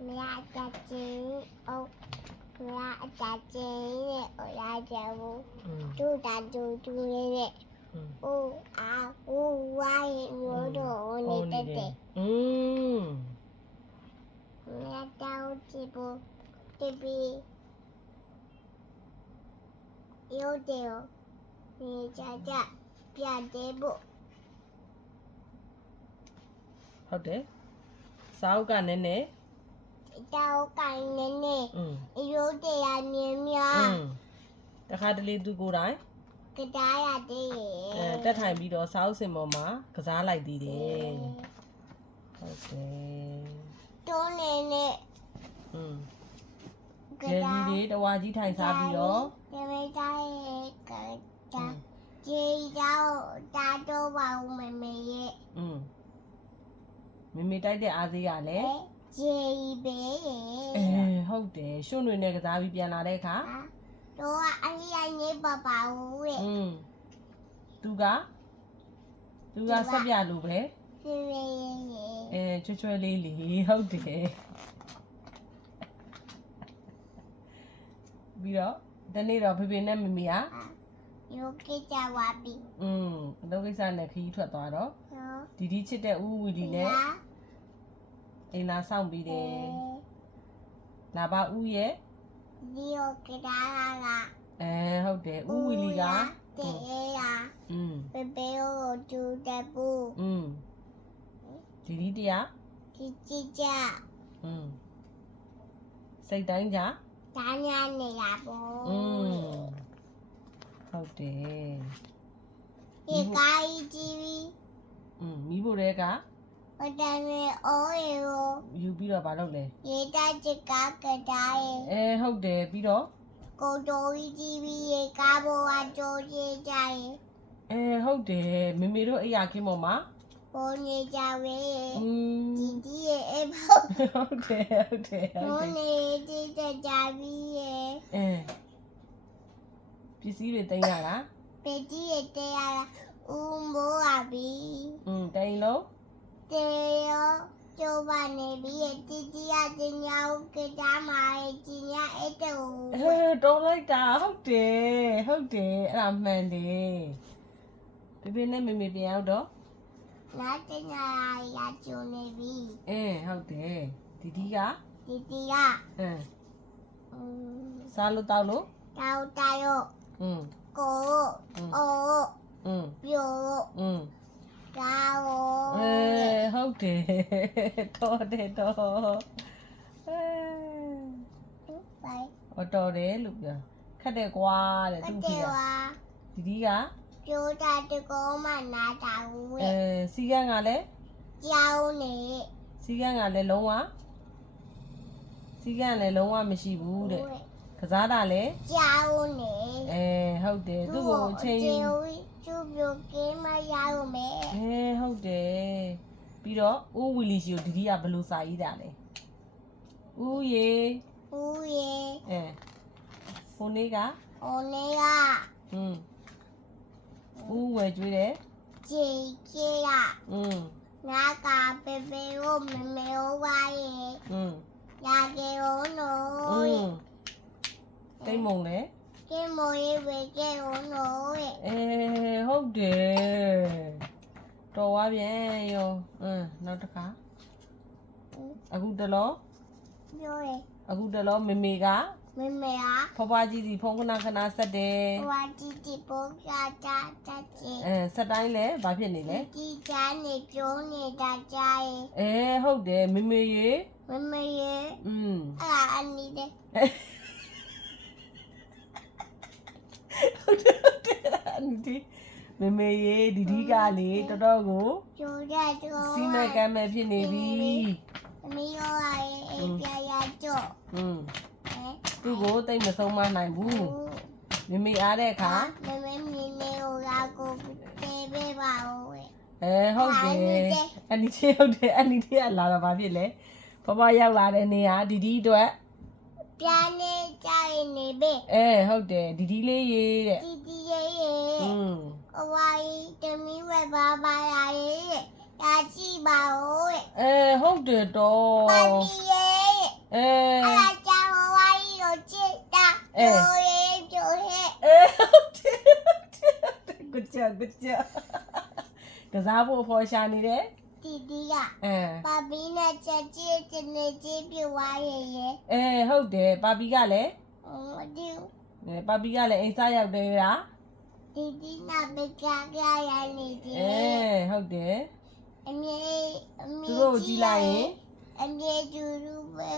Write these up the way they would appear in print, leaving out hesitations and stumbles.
Mẹ cha chín ô mẹ cha chín ô cha bố chú ta chú nè ô à ô quay nhớ đồ nè tê tê mẹ cháu chị bố tivi yêu đều mẹ cha cha đế bố ဟုတ်တယ်စာအုပ်ကနည်းနည်း တောက်ကိုင်းနေနေရိုးတရားမြင်မြ တခါတလေသူကိုယ်တိုင် ကတားရတဲ့ တက်ထိုင်ပြီးတော့စာအုပ်စင်ပေါ်မှာကစားလိုက်သေးတယ်ဟုတ်တယ် တွန်းနေနေ ဂျယ်လီတွေတဝါကြီးထိုင်စားပြီးတော့ ဒီမိသားရဲ့ကတာဂျေတော့တာတော့ပါဦးမမေရဲ့ မမေတိုက်တဲ့အားသေးရလဲ ဂျေဘေးရဲ့ ဟုတ်တယ်ရွှွန့်တွေနဲ့ကစားပြီးပြန်လာတဲ့အခါ တော့အရင်ကနေပါပါဦးရဲ့ သူကဆက်ပြလို့ပဲ ဖေဖေရဲ့ ချွတ်ချွဲလေးလေးဟုတ်တယ်ပြီးတော့ဒီနေ့တော့ဖေဖေနဲ့မမေက ယောကိကြဝါပြီ အလုပ်ကိစ္စနဲ့ခရီးထွက်သွားတော့ဒီဒီချစ်တဲ့ဦးဝီလီနဲ့အိမ်လာဆောင်ပြီးတယ်လာပါဦးရဲ့ ဒီယောကတာက ဟုတ်တယ်ဦးဝီလီက တဲ့ရာပေပေကိုကျူတဲ့ပူ ဒီဒီတရား ဒီကြည့်ကြ စိတ်တိုင်းကြ ဒါညာနေရပေါ့ ဟုတ်တယ် ဒီကိုင်းကြည့်ပြီး မိဖို့တဲ့က ဟိုတည်းနဲ့အိုးရော ယူပြီးတော့မလုပ်လဲ ရေတက်ချစ်ကကတားရဲ့ ဟုတ်တယ်ပြီးတော့ ကိုတိုးကြီးပြီးရေကားပေါ်ကကြိုးကြည့်ကြရဲ့ ဟုတ်တယ်မေမေတို့အိယာခင်းပေါ်မှာ ပေါ်နေကြဝေးရဲ့ ဒီ ဒီရဲ့အဖို့ ဟုတ်တယ်ဟုတ်တယ် ပေါ်နေကြည့်ကြပြီးရဲ့ ပစ္စည်းတွေတင်ရတာ ပေကြီးရဲ့တရားဦးမိုးပါပြီ တိန်လုံး တေရောကျိုးပါနေပြီးရဲ့တီတီရတင်ညာဦးကတားမှာကျင်ညာအဲ့တူ တော်လိုက်တာဟုတ်တယ်ဟုတ်တယ်အဲ့ဒါမှန်တယ်ဖေဖေနဲ့မေမေပြန်ရောက်တော့ နားတင်ညာရကျုံနေပြီ ဟုတ်တယ်ဒီဒီက တီတီရ စားလို့တောက်လို့ တောက်တရောကိုအိုပြိုကာဝ ဟုတ်တယ်တော်တယ်တော် ไป တော်တယ်လို့ပြောခက်တယ်ကွာတဲ့ က သူ တေ ကြီးက ဝါ ဒီဒီက ကျိုးတာတကောမနာတာဦး စီကန်းကလည်း ကျောင်းနေ စီကန်းကလည်းလုံးဝစီကန်းလည်းလုံးဝမရှိဘူးတဲ့ကစားတာလည်း ကျောင်းနေ ဟုတ်တယ်သူ့ကိုအချိန်ယူ ကျူပြိုကင်းမရအောင်မဲ ဟုတ်တယ်ပြီးတော့ဦးဝီလီရှိကိုဒီဒီကဘယ်လိုစာရေးတာလဲဦးရေ ဦးရေ ဟိုနေ့က ဟိုနေက ဦးဝယ်ကျွေးတယ် ဂျေကျေရနာကပေပေကိုမမေဟိုပါရဲ့ရာကေဟိုနိုး တိတ်မုံလဲ ကင်းမိုးရဲ့ဝေကေဟိုနိုးရဲ့ ဟုတ်တယ်တော်သွားပြန်ရောနောက်တစ်ခါအခုတလော ပြောရဲ့ အခုတလောမေမေက မမေဟာ ဖွားဖွားကြီးစီဖုန်းခဏခဏဆက်တယ် ဟိုကတီတီပိုးပြတာတချေ ဆက်တိုင်းလဲဘာဖြစ်နေလဲ တီချာနေပြုံးနေတာကြရဲ့ ဟုတ်တယ်မေမေရေ မမေရဲ့ အဲ့ဒါအနီးတဲ့ ဟုတ်တယ်ဒီမေမေရေဒီဒီကလေတော်တော်ကို ကျိုးတဲ့တော့ စီမံကမ်းမဲ့ဖြစ်နေပြီ မီရောရဲ့အိပြရကြော့ သူ့ကိုတိတ်မဆုံးမနိုင်ဘူးမေမေအားတဲ့အခါ မမေမြင်နေဟိုလာကိုတေးပေးပါဦး ဟုတ်တယ်အနီချေဟုတ်တယ်အနီချေကလာတော့ဘာဖြစ်လဲဖွားဖွားရောက်လာတဲ့နေရာဒီဒီအတွက် ပြန်နေကြရင်နေပဲ ဟုတ်တယ်ဒီဒီလေးရေတဲ့ တီတီရဲ့အဝိုင်းတမီဝဲပါပါရဲ့ရာကြည့်ပါဦး ဟုတ်တယ်တော့ ပါတီရဲ့ လာကြောင်ဝါရီကိုချစ်တာတို့ရေးကြိုဟဲ့ good job good job ကစားဖို့ဖော်ရှာနေတယ် တီတီကပါပီနဲ့ချက်ချစ်ချနေချင်းပြွားရဲ့ဟုတ်တယ်ပါပီကလည်း မတူ ပါပီကလည်းအိမ်စားရောက်တယ်လား တီတီနာပကကြရနေတယ်ဟုတ်တယ်အမေသူတို့ကြည့်လိုက်ရင်အမေကျူလူပဲ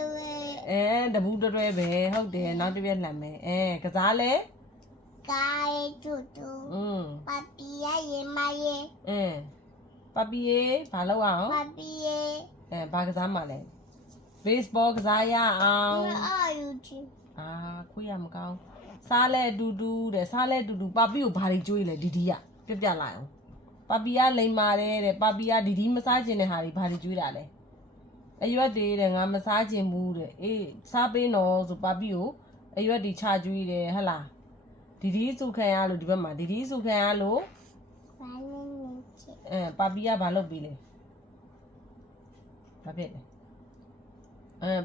တပူးတွဲပဲဟုတ်တယ်နောက်တစ်ပြက်လှမ်းမယ်ကစားလဲကားကျူတူပါပီရဲ့မရဲ့ပါပီရေဘာလုပ်အောင်ပါပီရေဘာကစားမှလဲ baseball ကစားရအောင်ခွေးရမကောင်းစားလဲအတူတူတဲ့စားလဲအတူတူပါပီကိုဘာတွေကြွေးလဲဒီကပြလိုက်အောင်ပါပီကလိမ်ပါတယ်တဲ့ပါပီကဒီမစားခြင်းတဲ့ဟာတွေဘာတွေကြွေးတာလဲအရွက်တွေတဲ့ငါမစားခြင်းဘူးတဲ့စားပေးနော်ဆိုပါပီကိုအရွက်တွေချကြွေးတယ်ဟဟလားဒီစုခံရလို့ဒီဘက်မှာဒီစုခံရလို့ပါပီကဘာလုပ်ပြီးလဲဘာဖြစ်လဲ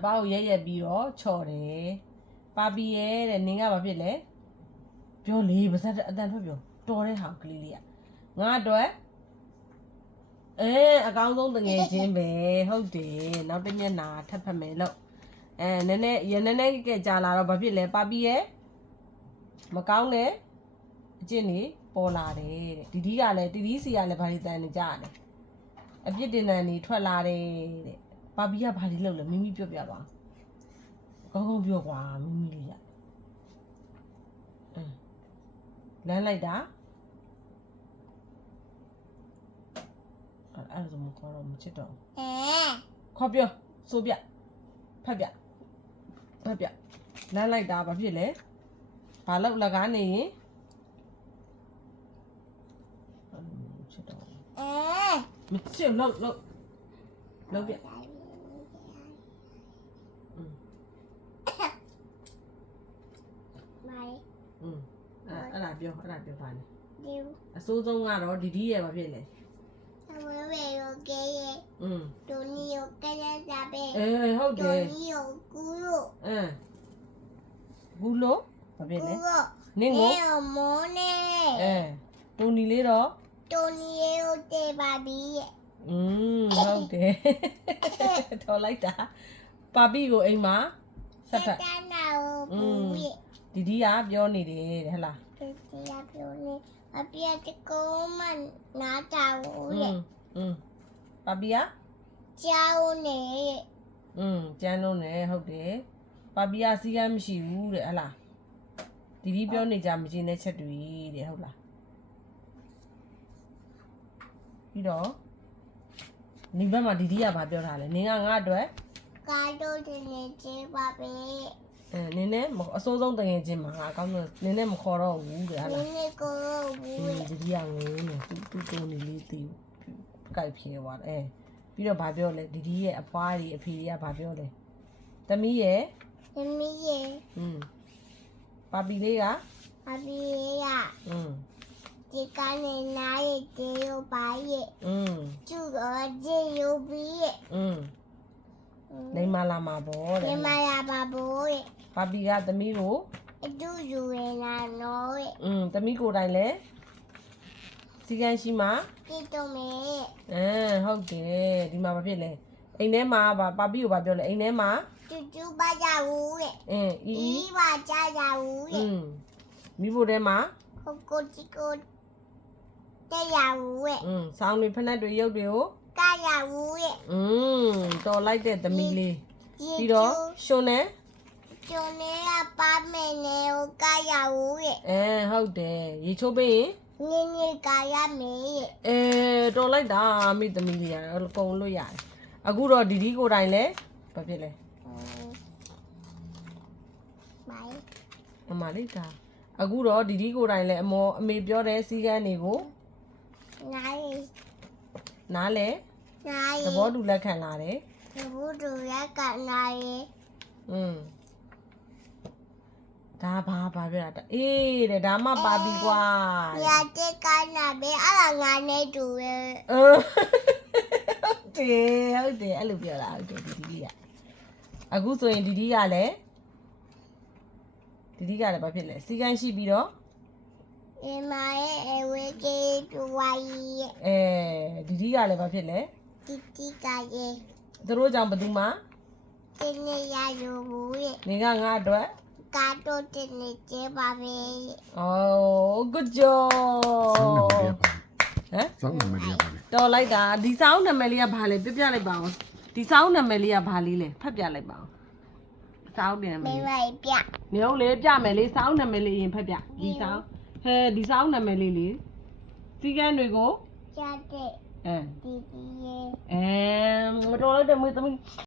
ပါကိုရက်ပြီးတော့ချော်တယ်ပါပီရဲ့တဲ့နင်ကဘာဖြစ်လဲပြောလေပါစက်အတန်ထွက်ပြောတော်တဲ့ဟာကလေးလေးကငါအတွက်အကောင်းဆုံးတငယ်ချင်းပဲဟုတ်တယ်နောက်တစ်မျက်နှာထပ်ဖက်မယ်လို့နည်းနည်းကကြာလာတော့ဘာဖြစ်လဲပါပီရဲ့မကောင်းတဲ့အကျင့်နေပေါ်လာတယ်တဲ့ဒီကလည်းတီစီကလည်းဘာတွေတန်နေကြရတယ်အပြစ်တင်တန်နေထွက်လာတယ်တဲ့ပါပီကဘာတွေလုပ်လဲမိမိပြောပြပါကောင်းပြောကွာမိမိလေးရလမ်းလိုက်တာအဲ့ဒါဆိုမခေါ်တော့မချစ်တော့ခေါ်ပြောဆိုပြဖတ်ပြလမ်းလိုက်တာဘာဖြစ်လဲဘာလို့လကားနေရင်ချစ်တော့မချစ်လောက်ပြအဲ့ဒါပြောပါလေအစိုးဆုံးကတော့ဒီရဲ့ဘာဖြစ်လဲဝဲဝဲရောကဲရဲ့ဒိုနီရောကဲရတာပဲဟုတ်တယ်ဒိုနီရောကူရောဘူးလို့ဘာဖြစ်လဲနင်းကိုမောနေတိုနီလေးတော့တိုနီရောတေပါပြီရဲ့ဟုတ်တယ်ထော်လိုက်တာပါပီကိုအိမ်မှာဆက်ဖက်တန်းတာကိုဘူးရဲ့ဒီကပြောနေတယ်တဲ့ဟလားဒီကပြောနေအပြည့်တကောမနာတာကိုရဲ့ပါပီကကြောင်းနေကျန်းလုံးနေဟုတ်တယ်ပါပီကစီးကမ်းမရှိဘူးတဲ့ဟလားဒီပြောနေကြမကျင်းတဲ့ချက်တွေတဲ့ဟုတ်လားပြီးတော့ဒီဘက်မှာဒီကဘာပြောတာလဲနင်ကငါ့အတွက်ကားတို့တင်နေချင်းပါပဲနင်းနဲ့အစိုးဆုံးတငယ်ချင်းမှာငါအကောင်းဆုံးနင်းနဲ့မခေါ်တော့ဘူးတဲ့ဟာလားနင်းနဲ့ကိုဘူးဒီကငိုးနေတူနေလေးတီးကြိုက်ဖြဲသွားတယ်ပြီးတော့ဗာပြောလဲဒီရဲ့အဖွားကြီးအဖေကြီးကဗာပြောလဲသမီးရဲ့ပါပီလေးကပါပီလေးကဒီကနေနားရဲ့တေရောပါရဲ့ကျူတော့ဂျေရောပြီးရဲ့လိမ္မာလာမှာပေါ့တဲ့လိမ္မာလာပါဘောရဲ့ပါပီကသမီးကိုအတူယူရလာနော်ရဲ့သမီးကိုယ်တိုင်လဲစီကန်းရှိမှာပြည့်တော့မယ်ဟုတ်တယ်ဒီမှာဘာဖြစ်လဲအိမ်ထဲမှာပါပီကိုဘာပြောလဲအိမ်ထဲမှာကျူပါကြဘူးရဲ့အီပါကြကြဘူးရဲ့မိဖို့ထဲမှာကိုချီကိုတဲ့ရဘူးရဲ့ဆောင်းတွေဖက်နှက်တွေရုပ်တွေကိုကာရဘူးရဲ့တော်လိုက်တဲ့သမီးလေးပြီးတော့ရှုံနဲ့ကျုံနေကပါမယ်နေကိုကာရဘူးရဲ့ဟုတ်တယ်ရေချိုးပေးရင်နင်းကာရမယ်ရဲ့တော်လိုက်တာမိသမီးလေးရအကုန်လွတ်ရတယ်အခုတော့ဒီကိုယ်တိုင်လဲဘာဖြစ်လဲမမလေးကအခုတော့ဒီကိုယ်တိုင်လဲအမေပြောတဲ့စီကန်းတွေကိုနားလဲသဘောတူလက်ခံလာတယ်သဘောတူလက်ခံလာရဲ့ဒါဘာပြောတာအေးတဲ့ဒါမှပါပြီကွာရတဲ့ကနာပဲအဲ့ဒါငါနဲ့တူရဲ့ဟုတ်တယ်အဲ့လိုပြောတာဟုတ်တယ်ဒီက အခုဆိုရင်ဒီဒီကလည်းဘာဖြစ်လဲစီကန်းရှိပြီးတော့ ဒီမှာရဲ့အဝေးကြီးတွားရဲ့ ဒီကလည်းဘာဖြစ်လဲ တီကရဲ့ သူတို့ကြောင့်ဘယ်သူမှ တင်းနေရယူဘူးရဲ့ နေကငါအတွက် ကာတိုတင်းနေကျပါပဲ Oh good job ဆောင်းနာမည်ရပါလေ တော်လိုက်တာဒီစာအုပ်နာမည်လေးကဘာလဲပြပြလိုက်ပါဦးဒီစာအုပ်နာမည်လေးကဘာလေးလဲဖတ်ပြလိုက်ပါဦးစာအုပ်နာမည် မေ လေး မိုင်ပြ နေဦးလေးပြမယ်လေးစာအုပ်နာမည်လေးရင်ဖတ်ပြဒီစာအုပ်ဒီစာအုပ်နာမည်လေးလေစီကန်းတွေကို ကြတဲ့ အဲ ဒီရဲ့ မတော်လိုက်တယ်မွေးသမီး